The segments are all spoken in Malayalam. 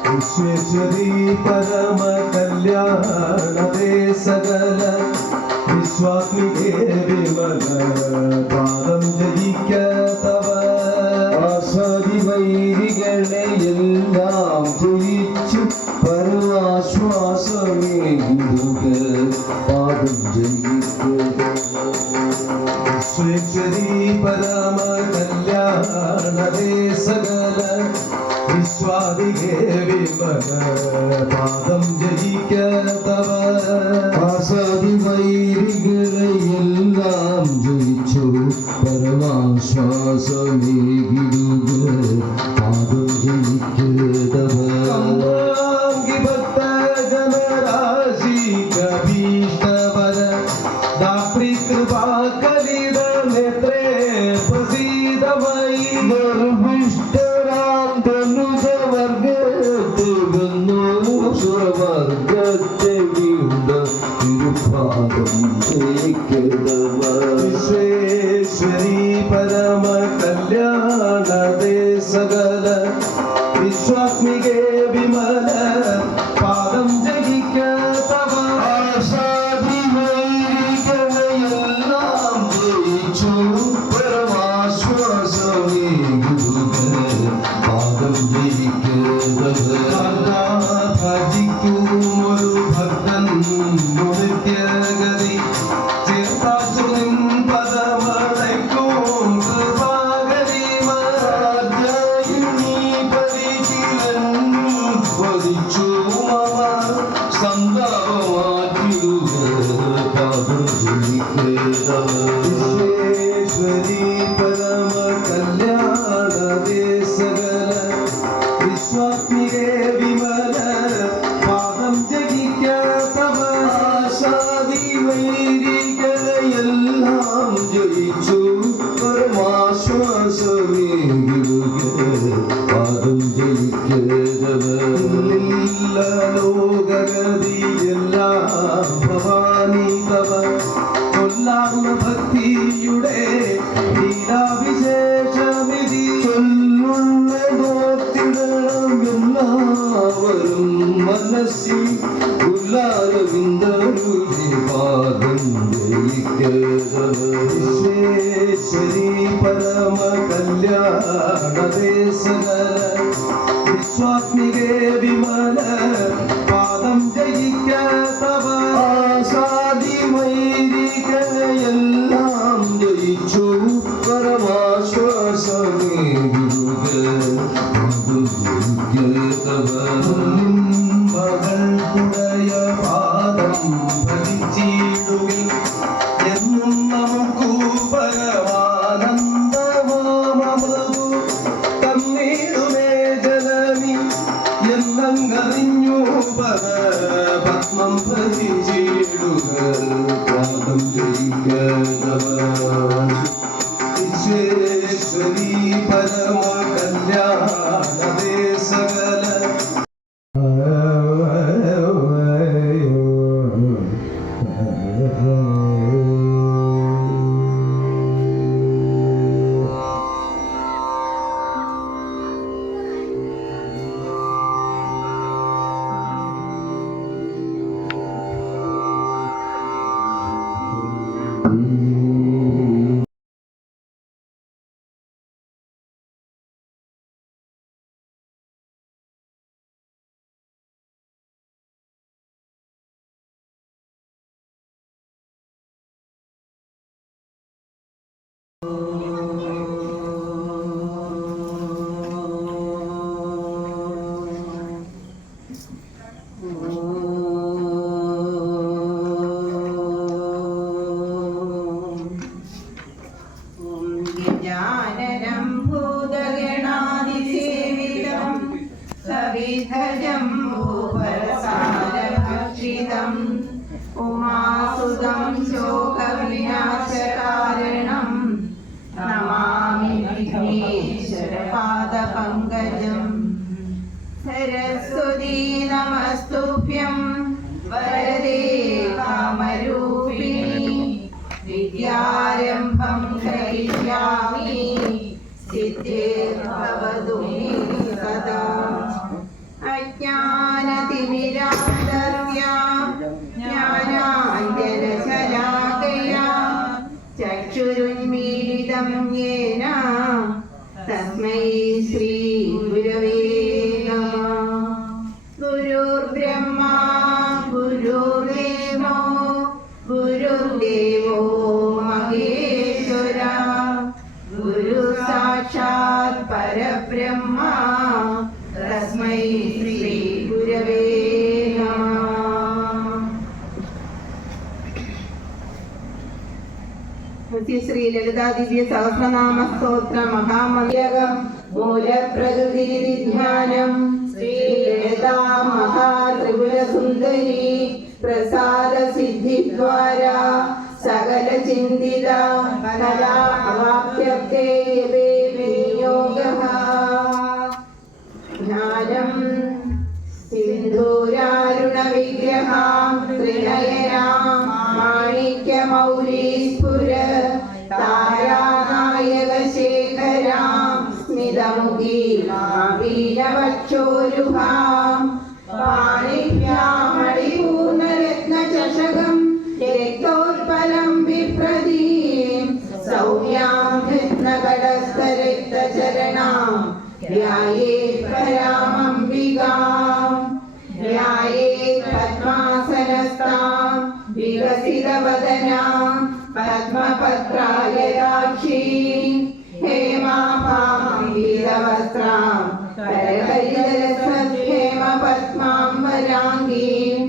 विश्वेश्वरी परम कल्याणदे सकल विश्वात्मिके विमल പാദം ജയിക്കതവ ആസാദി വൈരികളെ എല്ലാം ജയിച്ചു പരമാശ്വാസമേകിടുക പാദം ജയിക്കുക വിശ്വേശ്വരി പരമ കല്യാണദേ സകല വിശ്വാദികേ വിമല പാദം ജയിക്കതവ ആസാദി വൈരികളെ എല്ലാം ജയിച്ചു പരമാശ്വാസമേകിടുക പാദം ജയിക്കതവ ഭക്ത ജനരാശി കഭീഷ്ടവര ദാത്രി കൃപാ കലിത നേത്രേ പ്രസീതമയി ഗർഭിഷ്ഠരാം ധനുജ വർഗത്തെ വന്നു സ്വർഗത്തെ വീണ്ട തിരുപാദം ജയിക്കതവ വിശ്വേശ്വരി പരമ കല്യാണദേ സകല വിശ്വാത്മികേ വിമല പാദം ജയിക്കതവ ആസാദി വൈരികളെയെല്ലാം ജയിച്ചു പരമാശ്വാസമേകിടുക പാദം ജയിക്കതവ ഭജിക്കുമൊരു ഭക്തൻ നിത്യഗതി ചേർത്താച്ചു നിൻ പദമടയ്ക്കും കൃപാകരി മരാജായിനി പരിചിരനും വധിച്ചു മമ സന്താപമാക്കിടുക പാദം ജയിക്കതവ വിശ്വേശ്വരി പരമ കല്യാണദേ സകല വിശ്വാത്മികേ വിമല പാദം ജയിക്കതവ ആസാദി വൈരികളെയെല്ലാം ജയിച്ചു പരമാശ്വാസമേകിടുക പാദം ജയിക്കതവ ലോകഗതിയെല്ലാം ഭവാനി തവ കൊല്ലാർന്ന ഭക്തിയുടെ ലീലാവിശേഷമിതി ചൊല്ലുള്ള ദോത്തിടണം എല്ലാവരും മനസ്സിൽ ഉല്ലാരവിന്ദരുചി പാദം ജയിക്കതവ വിശ്വേശ്വരി പരമ കല്യാണദേ സകല വിശ്വാത്മികേ വിമല പാദം ജയിക്കതവ ആസാദി വൈരികളെയെല്ലാം ജയിച്ചു പരമാശ്വാസമേകിടുക പാദം ജയിക്കതവ മകൾക്കുടയ പാദം ഭജിച്ചിടുവിൻ എന്നും നമുക്കു പരമാനന്ദമാമൃതു തന്നീടുമേ ജനനി എന്നങ്ങറിഞ്ഞു പത്മം ഭജിച്ചിടുക പാദം ജയിക്കതവ വിശ്വേശ്വരി പരമ കല്യാണദേ സകല उमासुदं शोकविनाशकारणं ശ്രീ ലളിതാ ദിവ്യ സഹസ്രനാമ സ്തോത്ര മഹാമന്ത്രകം മൂലപ്രകൃതി ധ്യാനം ശ്രീ ലളിതാ മഹാത്രിപുര സുന്ദരി പ്രസാദ സിദ്ധിദ്വാര സകല ചിന്തിത കലാവാപ്യത്തെ വിനിയോഗഃ ജ്ഞാനം സിന്ധൂരാരുണ വിഗ്രഹാം ത്രിനയനാം മാണിക്യമൗലീസ്ഫുര താരാനായക ശേഖരാം സ്മിതമുഖീമാവീരവക്ഷോരുഹാം പാണിഭ്യാമണിപൂർണരത്നചഷകം രക്തോത്പലം വിപ്രദീം സൗമ്യാം രത്നകടസ്ഥരക്തചരണാം ധ്യായേത് പരാമംബികാം ധ്യായേത് പദ്മാസനസ്ഥാം വികസിതവദനാം പദ്മപത്രായതാക്ഷീം ഹേമാഭാം വീരവസ്ത്രാം കരഹരിതരസഹേമപത്മാം വരാംഗീം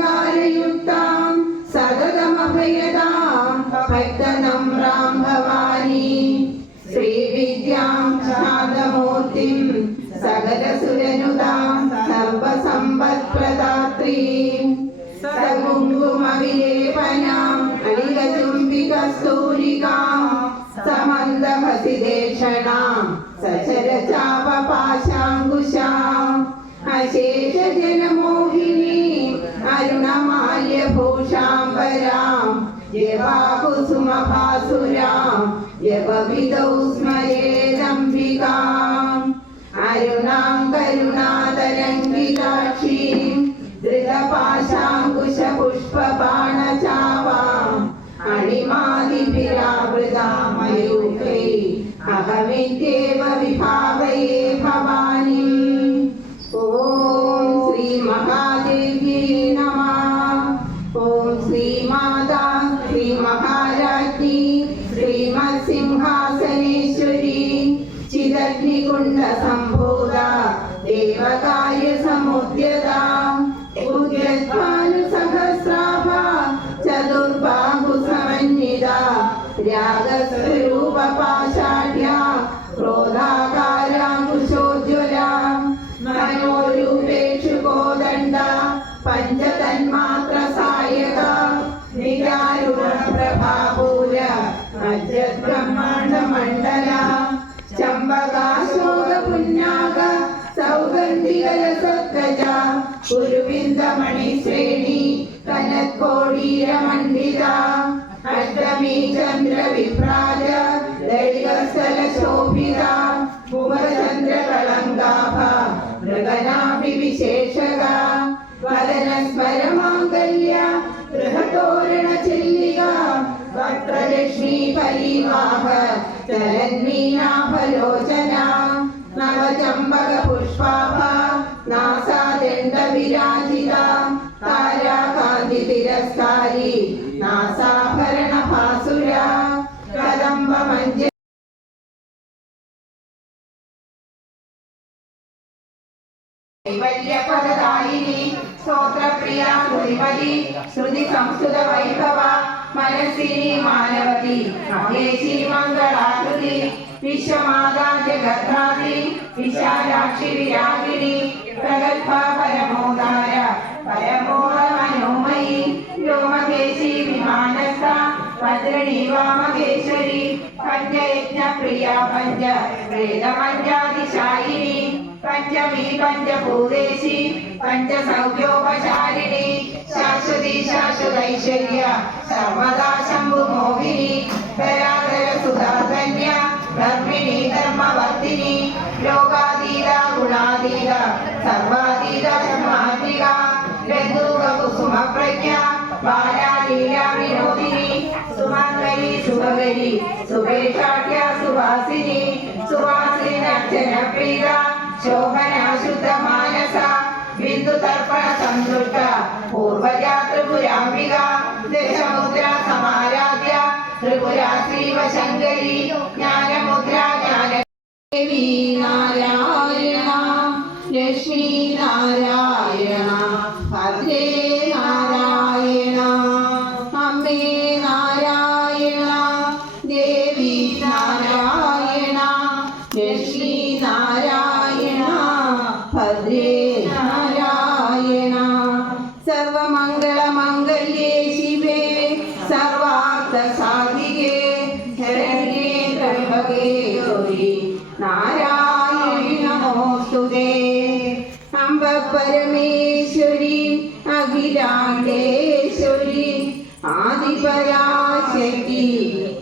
സർവാലങ്കാരയുക്താം സതതമഭയതാം ഭക്തനമ്രാം ഭവാനീം ശ്രീവിദ്യാം ശാന്തമൂർത്തിം സകലസുരനുതാം സർവസമ്പത്പ്രദാത്രീം സകുങ്കുമവിലേപനാം അളികചുംബികസ്തൂരികാം സമന്തഹസിദേഷണാം സചരചാപപാശാങ്കുശാം അശേഷജനമോഹിനീം അരുണമാല്യഭൂഷാംബരാം ജവാകുസുമഭാസുരാം ജപവിദൗ സ്മരേദംബികാം അരുണാം കരുണാതരംഗിതാക്ഷീം ധൃതപാശാങ്കുശപുഷ്പബാണചാവാം അണിമാതിഭിരാവൃതാമയൂഖൈ അഹമിത്യേവ വിഭാവയേ ഭവാനി. ഓം ശ്രീ മഹാദേവ്യേ നമഃ. ഓം ശ്രീമാതാ ശ്രീ മഹാരാജ്ഞി ശ്രീമത്സിംഹാസനേശ്വരി ചിദഗ്നികുണ്ഡ സംഭൂത ദേവകാര്യ സമുദ്യത ഉദ്യദ്ഭാനുസഹസ്രാഭ ചതുർബാഹു സമന്വിത രാഗസ്വരൂപ പാഷാഢ്യ ക്രോധാകാരാങ്കുശോജ്വല മനോരൂപേഷു കോദണ്ഡ പഞ്ചതന്മാത്ര സായക നിജാരുണ പ്രഭാപൂര അജ്രബ്രഹ്മാണ്ഡ മണ്ഡല ചമ്പകാശോക പുന്നാക സൗഗന്ധികരസത്കജ കുരുവിന്ദമണി ശ്രേണി കനത്കോടീരമണ്ഡിത അഷ്ടമീ ചന്ദ്ര വിഭ്രാജ ദളികസ്ഥല ശോഭിത ഭുവചന്ദ്രകളങ്കാഭ മൃഗനാഭി വിശേഷക വദന സ്മരമാംഗല്യ ഗൃഹതോരണ ചില്ലിക വക്രലക്ഷ്മീ പരിവാഹ ചലന്മീനാഭലോചന നവചമ്പക പുഷ്പാഭ നാസാദണ്ഡ വിരാജിത താരാകാന്തി തിരസ്കാരി നാസാഭരണ ഭാസുര കദംബ മഞ്ജ കൈവല്യപദദായിനി സ്തോത്രപ്രിയ ശ്രുതിമതി ശ്രുതി സംസ്കൃത വൈഭവ മനസ്സിനി മാനവതി മഹേശി മംഗളാകൃതി വിശ്വമാതാ ജഗദ്ധാത്രി വിശാലാക്ഷി വിരാഗിണി പ്രഗൽഭ പരമോദാര പരമോദ മനോമയി വ്യോമകേശി വിമാനസ്ഥ ഭദ്രണി വാമകേശ്വരി പഞ്ചയജ്ഞ പ്രിയ പഞ്ച വേദമഞ്ജാതിശായിനി പഞ്ചമീ പഞ്ചഭൂതേശി പഞ്ചസൗഖ്യോപചാരിണി ശാശ്വതി ശാശ്വതൈശ്വര്യ സർവദാ ശംഭുമോഹിനി ധരാധര സുധാധന്യ ധർമ്മിണി ധർമ്മവർത്തിനി ലോകാതീത ഗുണാതീത സർവാതീത സമാധിക രഘുക കുസുമ പ്രജ്ഞ ബാലാലീല വിനോദിനി സുമംഗലി ശുഭകരി സുഭേഷാഠ്യ സുവാസിനി സുവാസിനി അർച്ചന പ്രീത ശോഭന ശുദ്ധ മാനസ ബിന്ദു തർപ്പണ സന്തുഷ്ട പൂർവജാ ത്രിപുരാംബിക ദശമുദ്ര സമാരാധ്യ ത്രിപുര ശ്രീവശങ്കരി ജ്ഞാനമുദ്ര ജ്ഞാന ദേവി നാരായണ ലക്ഷ്മി നാരായണ ഭദ്രേ നാരായണ അമ്മേ നാരായണ സർവമംഗളമംഗല്യേ ശിവേ സർവാർത്ഥസാധികേ ശരണ്യേ ത്രയംബകേ ഗൗരി നാരായണി നമോസ്തുതേ. അംബ പരമേശ്വരി അഖിലാണ്ടേശ്വരി ആദിപരാശക്തി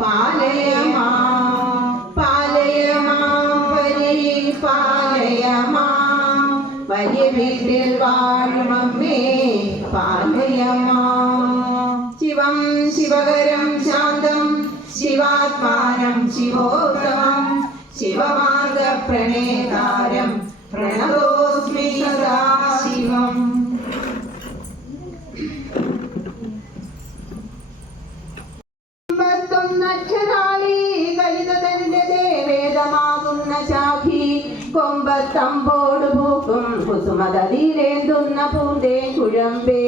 പാലയ മാം പാലയ മാം പാലയ മാം വലിയ വീട്ടിൽ വാഴുമമ്മേ പാലയ മാം. ശിവം ശിവകരം ശാന്തം ശിവാത്മാനം ശിവോത്തമം ശിവമാർഗ പ്രണേതാരം പ്രണതോസ്മി സദാ ശിവം. വേദമാകുന്ന ശാഖി കൊമ്പത്തമ്പോട് പൂക്കും കുസുമതീലേന്തുന്ന പൂന്തേ കുഴമ്പേ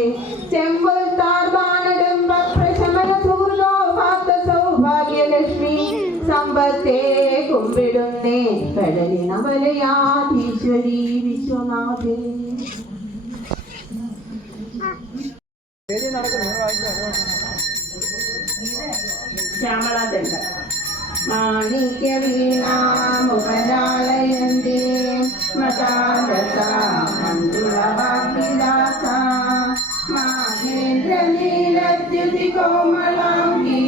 ചെമ്പൽ താർവാനടുമ്പ പ്രശമന സൂർഗോ ഭാത്ത സൗഭാഗ്യലക്ഷ്മി സമ്പത്തേ കുമ്പിടുന്നേ കടലിനവലയാധീശ്വരി വിശ്വനാഥേ. ശ്യാമളദണ്ഡ മാണിക്യ വീണാമുപലാളയന്തേ മതാലസ മഞ്ജുളവാഗ്വിലാസ മാഹേന്ദ്രനീലദ്യുതി കോമളാംഗീ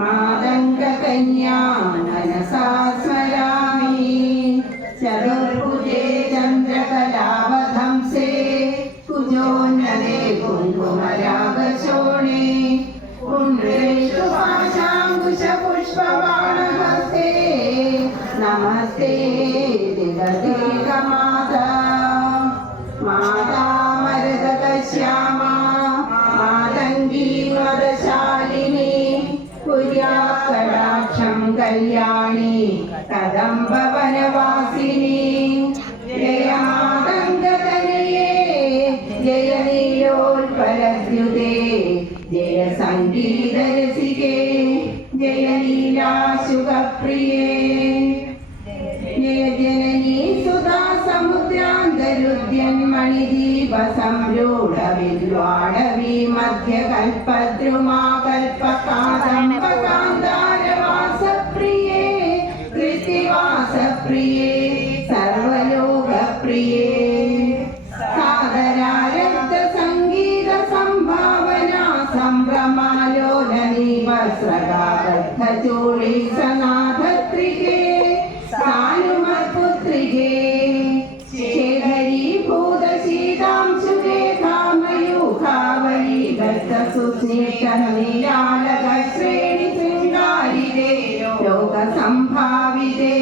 മാതംഗകന്യാ മനസാ സ്മരാമി. ചതുർഭുജേ ചന്ദ്രകലാവധംസേ കുജോന്നതേ കുങ്കുമരാഗശോണേ കുണ്ഡേഷു പാശാങ്കുശപുഷ്പബാണഹസ്തേ നമസ്തേ ജഗദേകമാതാ. മാതാ മരതകശ്യാമാ മാതംഗീ മദശാലിനി പുര്യാകടാക്ഷം കല്യാണി കദംബവനവാസിനി. ജയ മാതംഗതനയേ ജയ നീലോത്പലദ്യുതേ ജയ സംഗീതരസികേ ജയ ലീലാശുഖപ്രിയേ. ജയ ജനനീ സുധാ സമുദ്രാന്തരുദ്യന്മണിദീപ സംരൂഢ വില്വാടവീ മധ്യകൽപദ്രുമാ കൽപകാദംബകാന്താരവാസപ്രിയേ കൃതിവാസപ്രിയേ സർവലോകപ്രിയേ. സാദരാരബ്ധ സംഗീത സംഭാവനാ സംഭ്രമാലോലനീവസ്രകാബദ്ധചൂളി സനാഥത്രികേ സാനുമത്പുത്രികേ. ശേഖരീഭൂതശീതാംശുകേ കാമയൂഖാവലീഗസ്തസുസ്നിഗ്ധനീലാലകശ്രേണി ശൃംഗാരിതേ ലോകസംഭാവിതേ.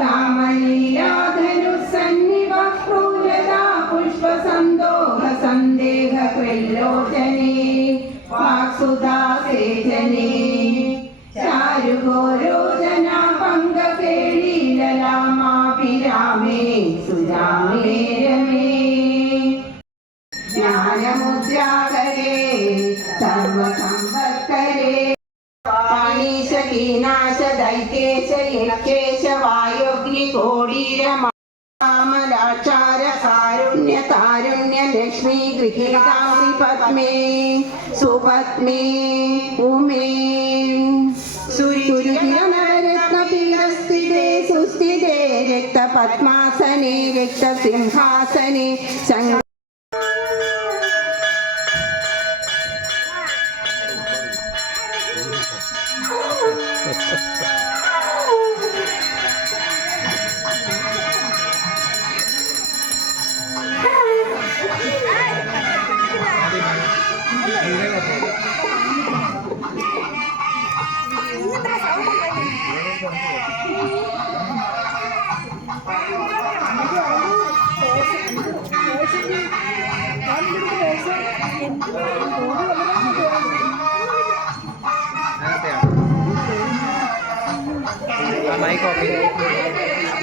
കാമലീലാധനുസന്നിവക്രൂരതാ പുഷ്പസന്തോഹ സന്ദേഹ ക്രൈലോചനേ വാക്സുധാസേചനേ ചാരുഘോരോചനാ പങ്കകേളീലലാമാഭിരാമേ സുജാമേ രമേ. ജ്ഞാനമുദ്രാകരേ സർവസമ്പത്കരേ പാണീശ കീനാശ ദൈത്യേശ യക്ഷേശ വായോഗ്നികോടീരമാമലാക്ഷാര കാരുണ്യ താരുണ്യ ലക്ഷ്മീ ഗൃഹീതാമി പത്മേ സുപത്മേ ഉമേ. സുരുചിരനവരത്നപീഠസ്ഥിതേ സുസ്ഥിതേ രക്തപദ്മാസനേ രക്തസിംഹാസനേ Máy copy.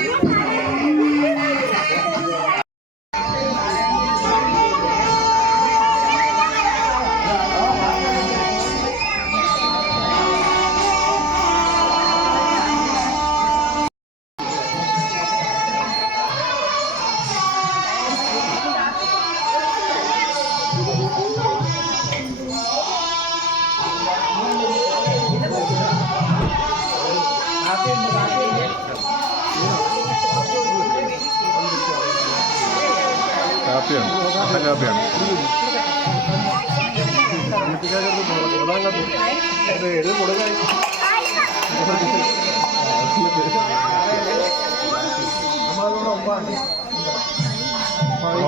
കാപ്പിയാണ്, കട്ടൻ കാപ്പിയാണ്.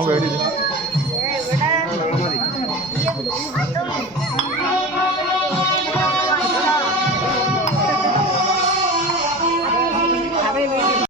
മേടിച്ചു